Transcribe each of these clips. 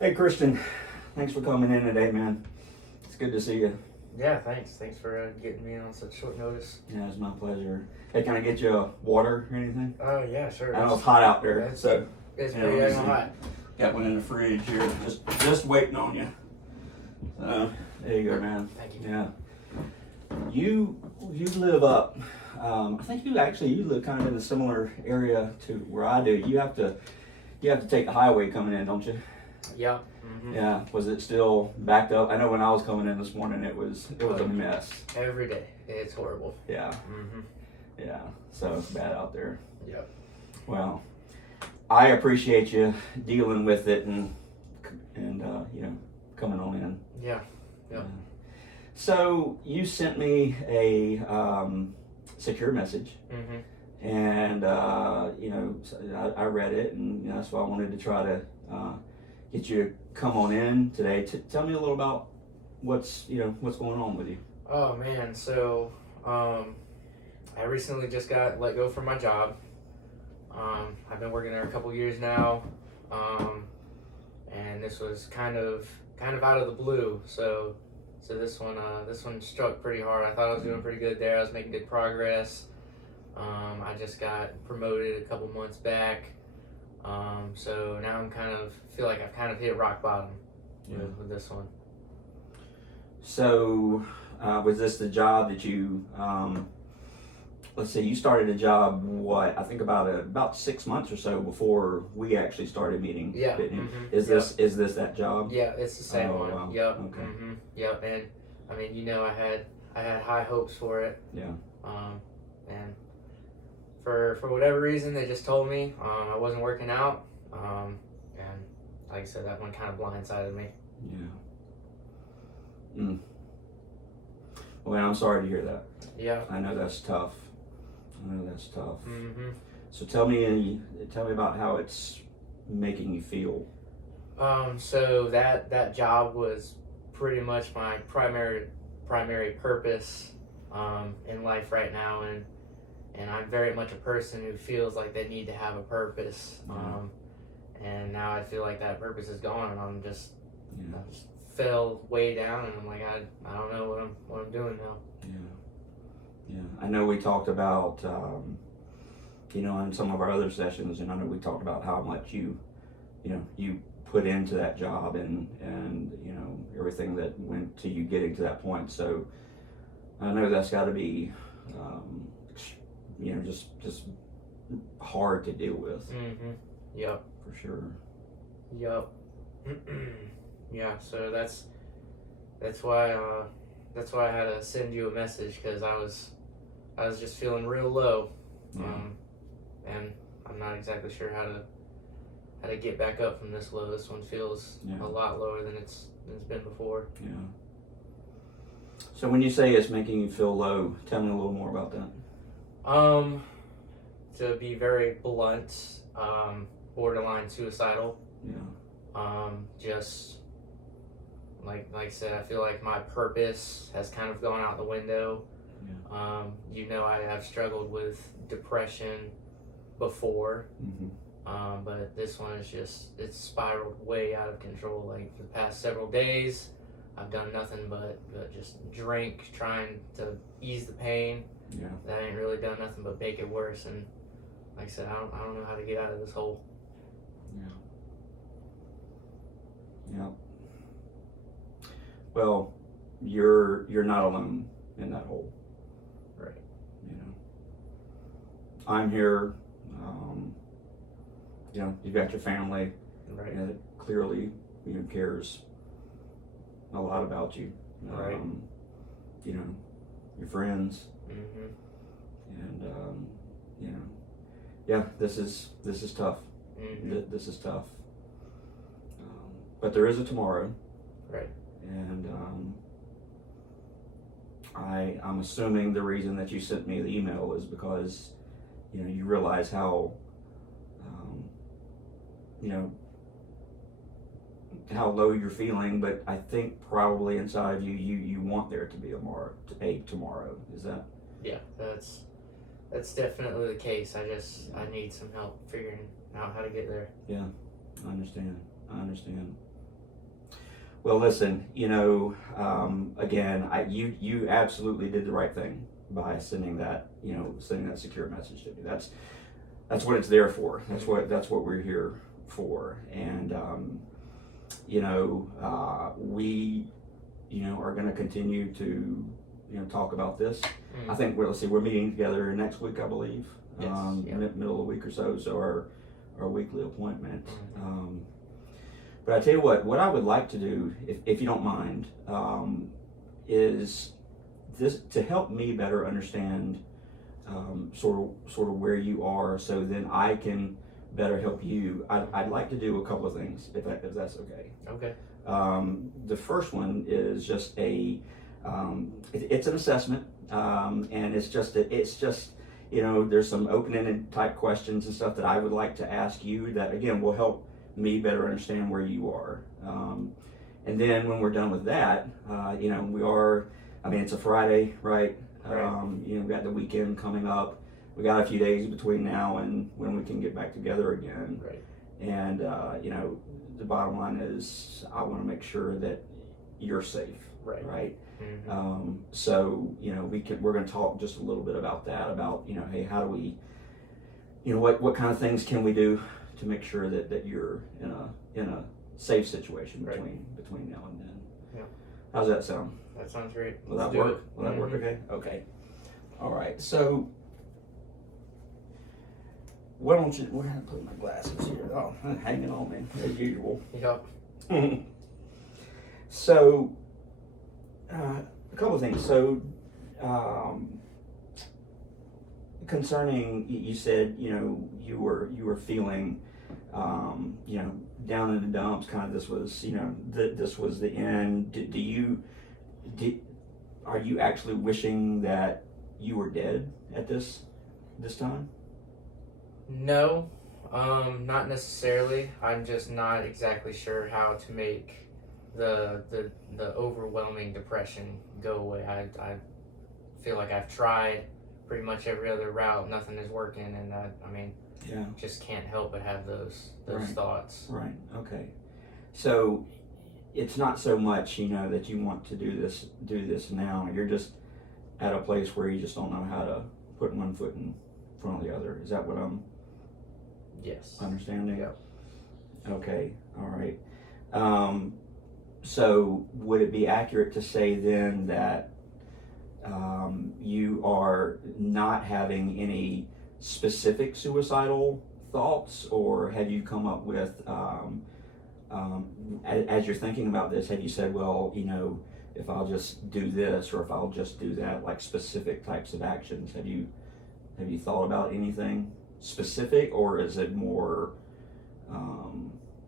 Hey, Christian. Thanks for coming in today, man. It's good to see you. Yeah, thanks. Thanks for getting me on such short notice. Yeah, it's my pleasure. Hey, can I get you a water or anything? Oh, yeah, sure. I know it's hot out there, so It's yeah, pretty let me damn see. hot. Got one in the fridge here, just waiting on you. So there you go, man. Thank you. Yeah. You live up. I think you live kind of in a similar area to where I do. You have to take the highway coming in, don't you? Yeah. Yeah. Was it still backed up? I know when I was coming in this morning, it was a mess. Every day. It's horrible. Yeah. Yeah. So it's bad out there. Yep. Well, I appreciate you dealing with it and coming on in. Yeah. Yep. So you sent me a secure message, and so I read it, and that's why I wanted to try to get you to come on in today. Tell me a little about what's going on with you. Oh, man. So, I recently just got let go from my job. I've been working there a couple years now, and this was kind of out of the blue. So this one struck pretty hard. I thought I was doing pretty good there. I was making good progress. I just got promoted a couple months back. So now feel like I've kind of hit rock bottom with this one. So was this the job that you let's see, you started a job I think about 6 months or so before we actually started meeting, Yeah. didn't you? Is this that job? Yeah, it's the same one. Wow. Yep. Okay. Yep. And I mean, I had high hopes for it. Yeah. And for whatever reason, they just told me I wasn't working out. And like I said, that one kind of blindsided me. Yeah. Well, I'm sorry to hear that. Yeah. I know that's tough. Mm-hmm. So tell me about how it's making you feel. So that job was pretty much my primary purpose in life right now, and I'm very much a person who feels like they need to have a purpose. And now I feel like that purpose is gone, and I just fell way down, and I'm like, I don't know what I'm doing now. Yeah. I know we talked about in some of our other sessions, and I know we talked about how much you put into that job and everything that went to you getting to that point. So I know that's got to be just hard to deal with. Yep. For sure. Yep. Yeah. So that's why I had to send you a message, because I was just feeling real low, and I'm not exactly sure how to get back up from this low. This one feels a lot lower than it's been before. Yeah. So when you say it's making you feel low, tell me a little more about that. To be very blunt, borderline suicidal. Yeah. Just like I said, I feel like my purpose has kind of gone out the window. Yeah. I've struggled with depression before. But this one is it's spiraled way out of control. Like for the past several days, I've done nothing but just drink, trying to ease the pain. Yeah. That ain't really done nothing but make it worse. And like I said, I don't know how to get out of this hole. Yeah. Well, you're not alone in that hole. Right. I'm here. You've got your family. Right. That clearly cares a lot about you. Right. Your friends. And yeah, this is tough. This is tough. But there is a tomorrow. Right. And I'm assuming the reason that you sent me the email is because you realize how how low you're feeling, but I think probably inside of you want there to be a tomorrow. Is that? Yeah, that's definitely the case. I need some help figuring out how to get there. Yeah, I understand. Well, listen, again, you absolutely did the right thing by sending that secure message to me. That's what it's there for. That's what we're here for. And we are going to continue to talk about this. I think we're meeting together next week, I believe. Yes, Middle of the week or so. So our weekly appointment. But I tell you what I would like to do, if you don't mind, is this to help me better understand sort of where you are, so then I can better help you. I'd like to do a couple of things, if that's okay. Okay. The first one is just it's an assessment, and it's just there's some open-ended type questions and stuff that I would like to ask you that again will help me better understand where you are. And then when we're done with that, it's a Friday, right? Right. We got the weekend coming up. We got a few days between now and when we can get back together again. Right. And the bottom line is I want to make sure that you're safe. Right. Right. Mm-hmm. So we're going to talk just a little bit about that. About hey, how do we, what kind of things can we do to make sure that you're in a safe situation between now and then. Yeah. How's that sound? That sounds great. Will that work? Will that work okay? Okay. All right. So why don't you, where did I put my glasses here? Oh, hanging on me as usual. Yep. So a couple of things. So concerning, you said, you were feeling, down in the dumps, kind of this was, this was the end. Are you actually wishing that you were dead at this time? No, not necessarily. I'm just not exactly sure how to make the overwhelming depression go away. I feel like I've tried pretty much every other route, nothing is working, and just can't help but have those thoughts. Right. Okay. So it's not so much that you want to do this now. You're just at a place where you just don't know how to put one foot in front of the other. Is that what I'm understanding? Yep. Okay. All right. So would it be accurate to say then that you are not having any specific suicidal thoughts, or have you come up with, as you're thinking about this, have you said, well, if I'll just do this, or if I'll just do that, like specific types of actions? Have you thought about anything specific, or is it more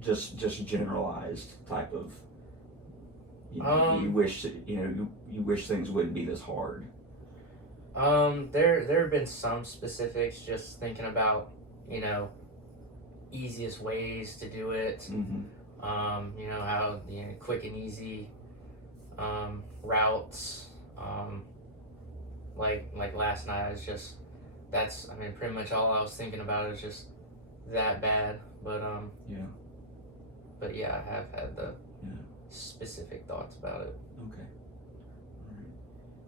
just generalized type of? You wish you wish things wouldn't be this hard. There have been some specifics, just thinking about easiest ways to do it. Mm-hmm. How quick and easy routes. Like last night, I was just pretty much all I was thinking about is just that bad. But But yeah, I have had the specific thoughts about it. Okay. All right.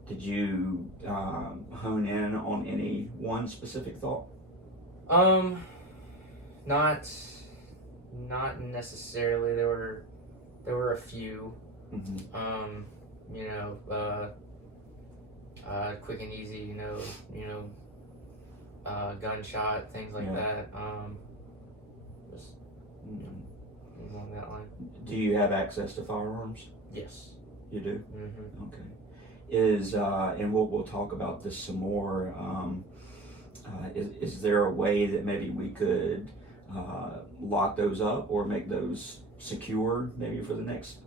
Did you hone in on any one specific thought? Not necessarily. There were a few. Mm-hmm. Quick and easy. Gunshot, things like that. Just along that line. Do you have access to firearms? Yes. You do? Mm-hmm. Okay. And we'll talk about this some more. Is there a way that maybe we could lock those up or make those secure maybe for the next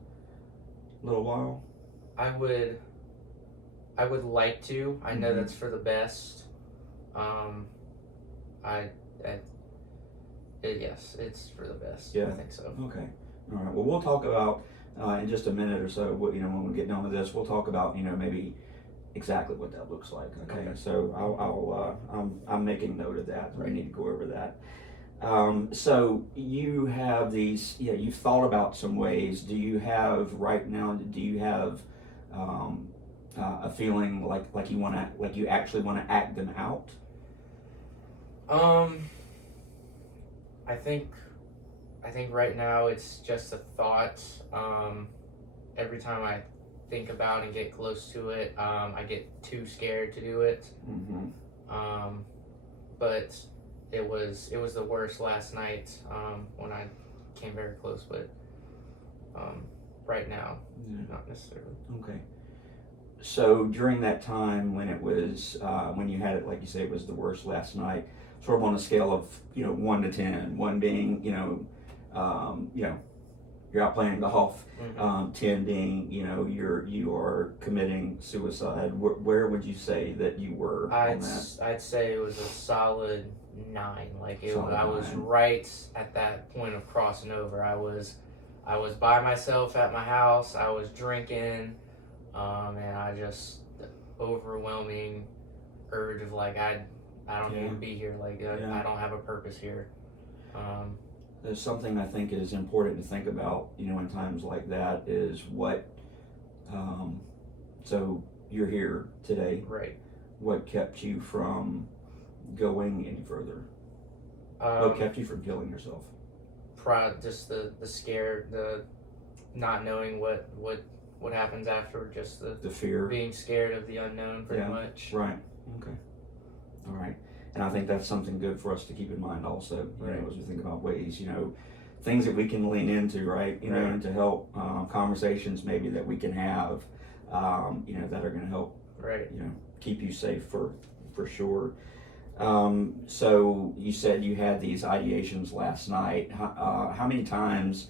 little while? I would like to. I know that's for the best. Yes, it's for the best. Yeah. I think so. Okay. All right. Well, we'll talk about in just a minute or so. When we get done with this, we'll talk about maybe exactly what that looks like. Okay. So I'm making note of that. We need to go over that. So you have these, you've thought about some ways. Do you have right now, do you have a feeling like you want to, like you actually want to act them out? I think right now it's just a thought. Every time I think about and get close to it, I get too scared to do it. Mm-hmm. But it was the worst last night when I came very close. But right now, not necessarily. Okay. So during that time when it was when you had it, like you say, it was the worst last night. Sort of on a scale of 1 to 10, 1 being you're out playing golf, 10 being you are committing suicide. Where would you say that you were on that? I'd say it was a solid 9. Like I was 9. right at that point of crossing over. I was by myself at my house. I was drinking, and I just overwhelming urge of like I don't need to be here. Like I don't have a purpose here. There's something I think is important to think about, in times like that is what. So you're here today. Right. What kept you from going any further? What kept you from killing yourself? Just the scare, the not knowing what happens after, just the fear, being scared of the unknown, pretty much. Right. Okay. All right. And I think that's something good for us to keep in mind also, as we think about ways, things that we can lean into, right? And to help conversations maybe that we can have, that are going to help, keep you safe for sure. So you said you had these ideations last night. How many times?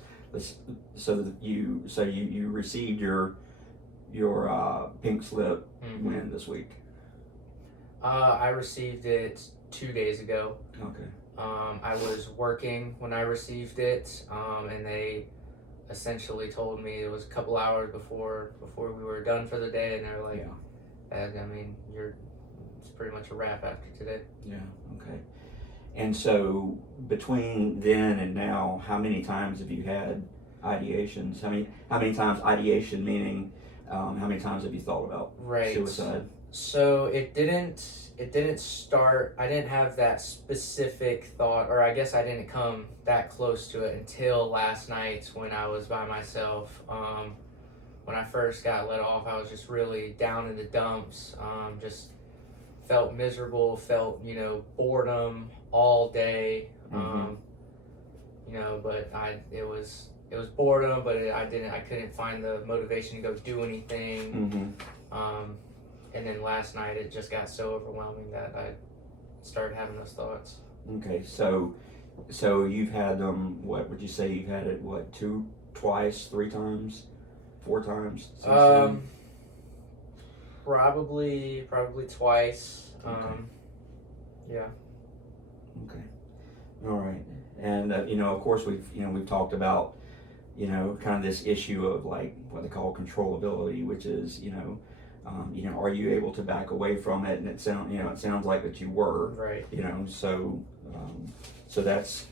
So you received your pink slip when this week? I received it 2 days ago. Okay. I was working when I received it, and they essentially told me it was a couple hours before we were done for the day, and they were like, I mean, it's pretty much a wrap after today. Yeah, okay. And so between then and now, how many times have you had ideations? How many times ideation meaning how many times have you thought about suicide? So it didn't start, I didn't have that specific thought, or I guess I didn't come that close to it until last night when I was by myself. When I first got let off, I was just really down in the dumps, just felt miserable, felt, boredom all day, but it was boredom, but I couldn't find the motivation to go do anything. And then last night it just got so overwhelming that I started having those thoughts. Okay, so you've had them, what would you say you've had it, twice, 3 times, 4 times? Probably twice. Okay. Yeah. Okay. All right. And of course we've talked about kind of this issue of like what they call controllability, which is are you able to back away from it? And it sounds like that you were, right. So that's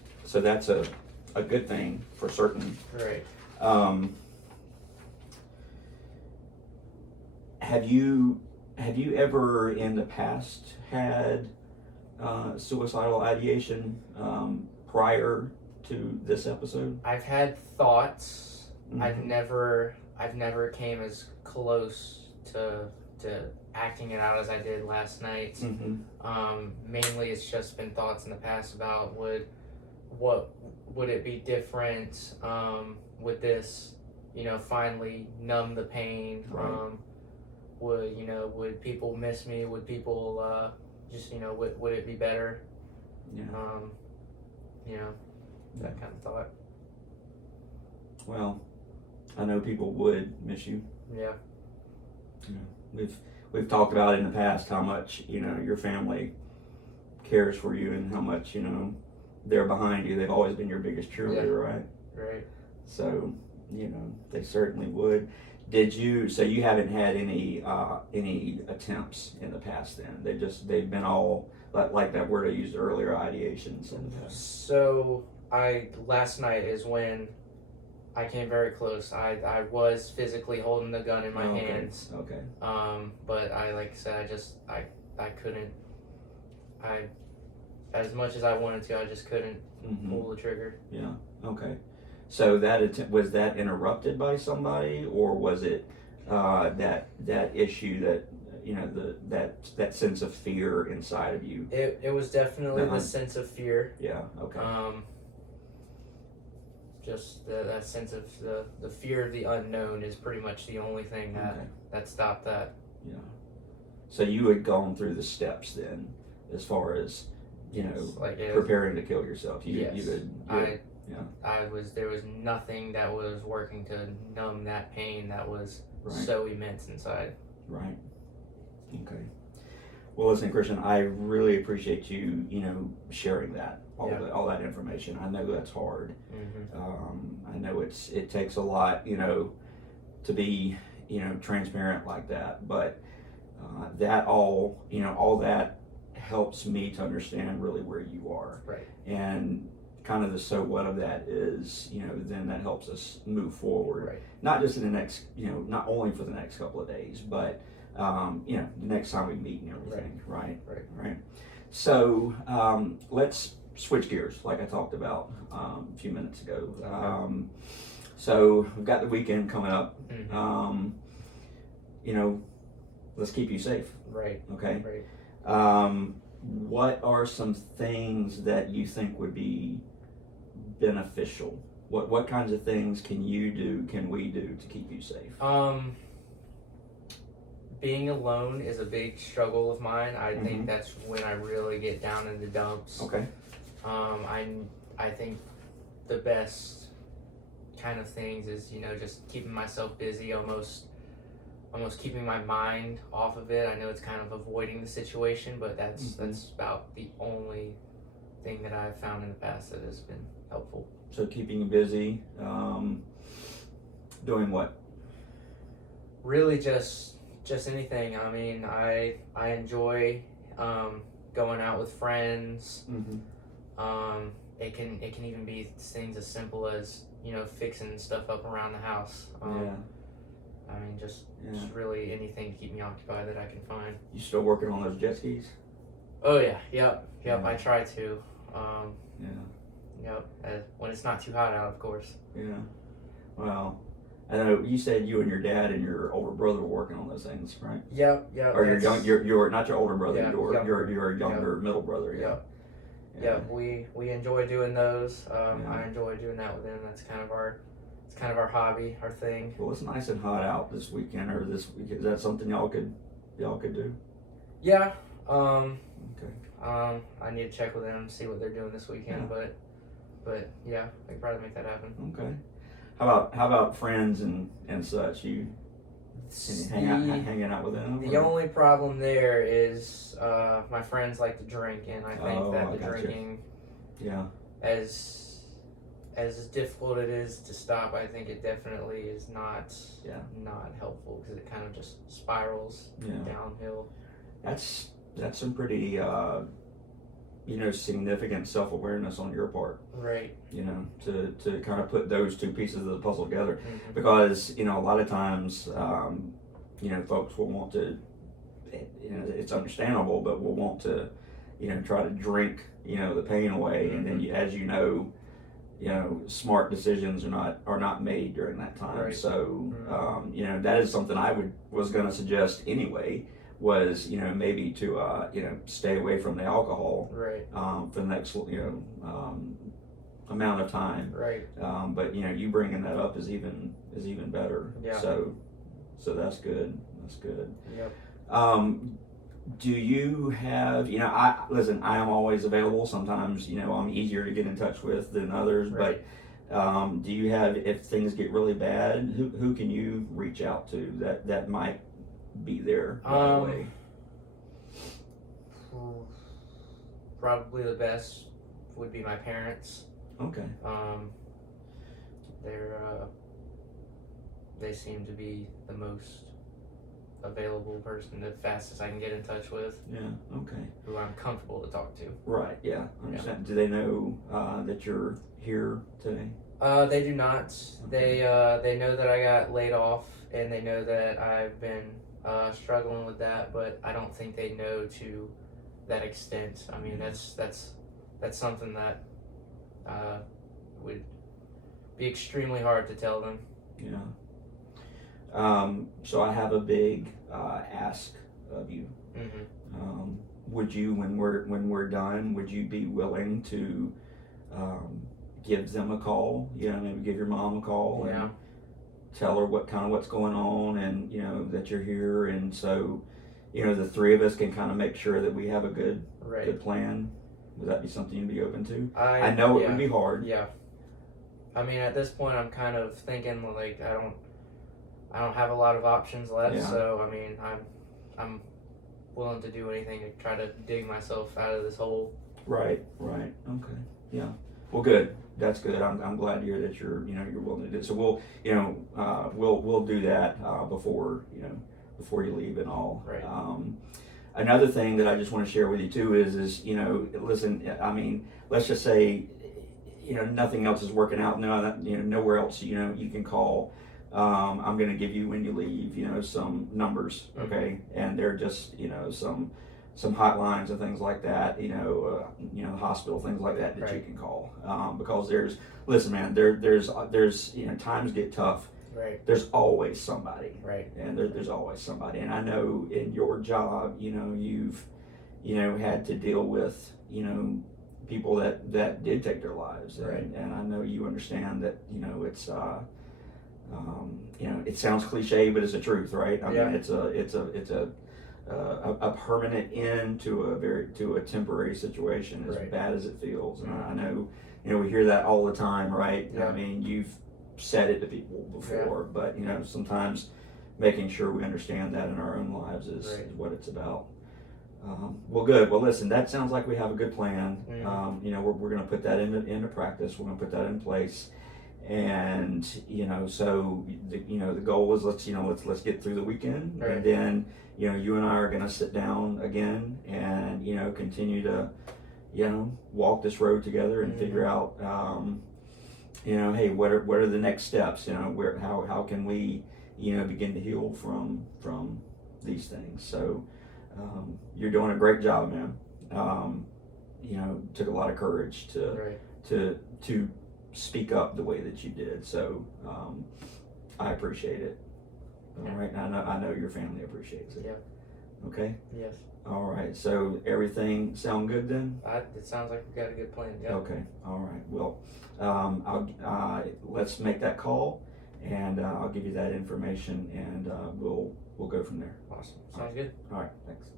a good thing for certain. Right. Have you ever in the past had suicidal ideation prior to this episode? I've had thoughts. I've never came as close to acting it out as I did last night. Mainly it's just been thoughts in the past about would it be different would this finally numb the pain, right. Would people miss me, would people would it be better, that kind of thought. Well, I know people would miss you. Yeah. We've talked about in the past how much your family cares for you and how much they're behind you. They've always been your biggest cheerleader, right? Right. So they certainly would. Did you? So you haven't had any attempts in the past? Then they've been all like that word I used earlier, ideations in the past. So last night is when I came very close. I was physically holding the gun in my Oh, okay. hands. Okay. But like I said, I couldn't. As much as I wanted to, I just couldn't pull the trigger. Yeah. Okay. So that was that interrupted by somebody, or was it that issue that that sense of fear inside of you? It was definitely the sense of fear. Yeah. Okay. Just that sense of the fear of the unknown is pretty much the only thing that stopped that. Yeah. So you had gone through the steps then, as far as preparing to kill yourself. There was nothing that was working to numb that pain that was right. so immense inside. Right. Okay. Well, listen, Christian, I really appreciate you, sharing that, all that information. I know that's hard. I know it takes a lot, to be, transparent like that. But that all that helps me to understand really where you are. Right. And kind of the so what of that is, then that helps us move forward. Right. Not just in the next, not only for the next couple of days, but the next time we meet and everything, right? So let's switch gears, like I talked about a few minutes ago. So we've got the weekend coming up. Let's keep you safe. Right. Okay. Right. What are some things that you think would be beneficial? What kinds of things can we do to keep you safe? Being alone is a big struggle of mine. I think that's when I really get down in the dumps. Okay. I think the best kind of things is, just keeping myself busy, almost keeping my mind off of it. I know it's kind of avoiding the situation, but that's about the only thing that I've found in the past that has been helpful. So keeping you busy, doing what? Really just anything. I mean, I enjoy going out with friends. It can even be things as simple as fixing stuff up around the house. I mean, just really anything to keep me occupied that I can find. You still working on those jet skis? Oh yeah, yep. Yeah. I try to. Yep. When it's not too hot out, of course. Yeah. Well, I know you said you and your dad and your older brother were working on those things, right? Yep. Or you're not your older brother. Yeah, your younger middle brother. Yeah. Yeah. We enjoy doing those. I enjoy doing that with them. That's kind of our hobby, our thing. Well, it's nice and hot out this weekend or this week. Is that something y'all could do? Yeah. Okay. I need to check with them, see what they're doing this weekend, but yeah, I could probably make that happen. Okay. How about friends and such? You hanging out with them? The only problem there is my friends like to drink, and I think that the drinking, as difficult it is to stop, I think it definitely is not helpful because it kind of just spirals downhill. That's some pretty significant self-awareness on your part, right? To kind of put those two pieces of the puzzle together, because a lot of times folks will want to, it's understandable, but will want to try to drink the pain away, and then as smart decisions are not made during that time. Right. So that is something I was going to suggest anyway, was maybe to stay away from the alcohol, right, for the next amount of time, right. But you bringing that up is even better. Yeah. So that's good. Yep. Do you have, I am always available. Sometimes, I'm easier to get in touch with than others, right. But do you have, if things get really bad, who can you reach out to that might be there right away? Probably the best would be my parents. Okay. they seem to be the most available person, the fastest I can get in touch with, Yeah. Okay. who I'm comfortable to talk to. Right. Yeah. Understand. Do they know that you're here today? They do not. They know that I got laid off, and they know that I've been struggling with that, but I don't think they know to that extent. I mean, that's something that would be extremely hard to tell them. Yeah. So I have a big ask of you. Mm-hmm. Would you, when we're done, would you be willing to give them a call? You know, maybe give your mom a call Yeah. and tell her what's going on, and you know that you're here, and so you know the three of us can kind of make sure that we have a good plan. Would that be something you'd be open to? I know it would be hard. Yeah. I mean, at this point, I'm kind of thinking like I don't have a lot of options left. Yeah. So I mean, I'm willing to do anything to try to dig myself out of this hole. Right. Okay. Yeah. Well, good. That's good. I'm glad to hear that you're willing to do it. So we'll do that before you leave and all. Right. Another thing that I just want to share with you too is listen. I mean, let's just say nothing else is working out. Nowhere else you can call. I'm going to give you, when you leave, some numbers, okay? And they're just, some hotlines and things like that, the hospital, things like that you can call. Because listen, man, there's times get tough. Right. There's always somebody. Right. And there's always somebody. And I know in your job, you've, had to deal with, people that did take their lives. Right. And I know you understand that, it's, it sounds cliche, but it's the truth, right? I mean, it's a permanent end to a temporary situation, as bad as it feels. And I know, we hear that all the time, right? Yeah. I mean, you've said it to people before, but sometimes making sure we understand that in our own lives is what it's about. Well, good. Well, listen, that sounds like we have a good plan. Mm-hmm. We're going to put that into practice. We're going to put that in place. And so the goal is let's get through the weekend, and then you and I are going to sit down again and continue to walk this road together and figure out hey, what are the next steps, how can we begin to heal from these things. So you're doing a great job, man. Took a lot of courage to speak up the way that you did, so I appreciate it. All right, and I know your family appreciates it. Yeah. Okay. Yes. All right. So everything sound good then? It sounds like we got a good plan. Yeah. Okay. All right. Well, let's make that call, and I'll give you that information, and we'll go from there. Awesome. Sounds good. All right. Thanks.